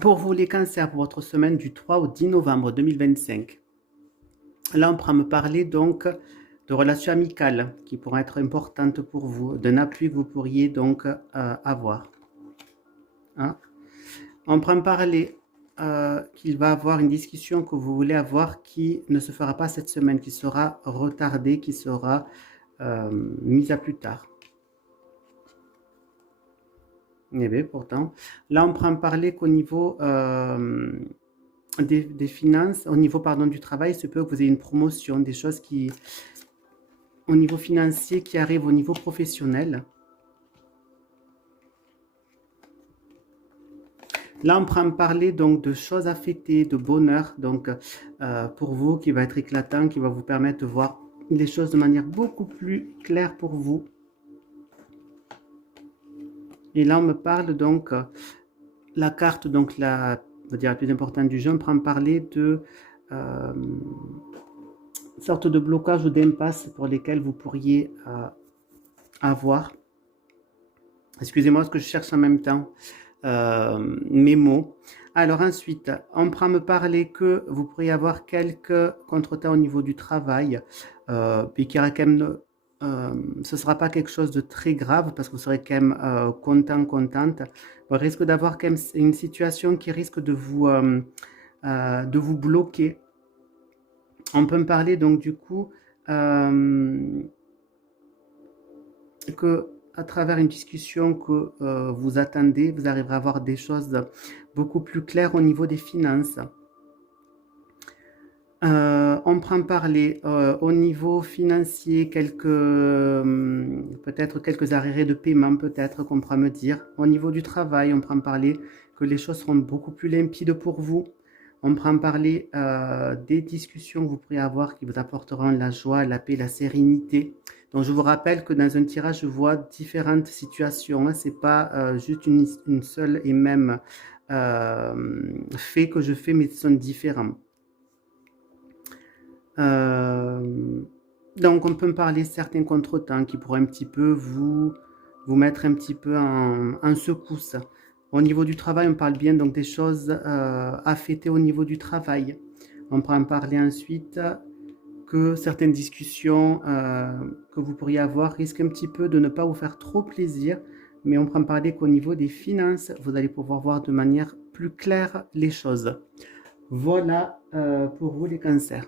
Pour vous, les cancers, pour votre semaine du 3 au 10 novembre 2025, là, on pourra me parler donc de relations amicales qui pourront être importantes pour vous, d'un appui que vous pourriez donc avoir. Hein. On pourra me parler qu'il va avoir une discussion que vous voulez avoir qui ne se fera pas cette semaine, qui sera retardée, qui sera mise à plus tard. Eh bien, pourtant, là, on pourra me parler qu'au niveau des finances, au niveau pardon, du travail, il se peut que vous ayez une promotion, des choses qui, au niveau financier, qui arrivent au niveau professionnel. Là, on pourra me parler donc de choses à fêter, de bonheur, donc pour vous, qui va être éclatant, qui va vous permettre de voir les choses de manière beaucoup plus claire pour vous. Et là, on me parle donc, la carte, donc la plus importante du jeu, on pourra me parler de sorte de blocage ou d'impasse pour lesquels vous pourriez avoir. Excusez-moi, ce que je cherche en même temps mes mots. Alors ensuite, on pourra me parler que vous pourriez avoir quelques contretemps au niveau du travail, puis qu'il y aura quand même, ce ne sera pas quelque chose de très grave parce que vous serez quand même content, contente. On risque d'avoir quand même une situation qui risque de vous bloquer. On peut me parler donc du coup que à travers une discussion que vous attendez, vous arriverez à avoir des choses beaucoup plus claires au niveau des finances. On prend parler au niveau financier, peut-être quelques arrêts de paiement, peut-être qu'on pourra me dire. Au niveau du travail, on prend parler que les choses seront beaucoup plus limpides pour vous. On prend parler des discussions que vous pourrez avoir qui vous apporteront la joie, la paix, la sérénité. Donc je vous rappelle que dans un tirage, je vois différentes situations. Hein. Ce n'est pas juste une seule et même fait que je fais, mais ce sont différents. Donc on peut me parler de certains contretemps qui pourraient un petit peu vous mettre un petit peu en secousse. Au niveau du travail, on parle bien donc des choses à fêter au niveau du travail. On pourra en parler ensuite que certaines discussions que vous pourriez avoir risquent un petit peu de ne pas vous faire trop plaisir, mais on pourra en parler qu'au niveau des finances, vous allez pouvoir voir de manière plus claire les choses. Voilà pour vous les cancers.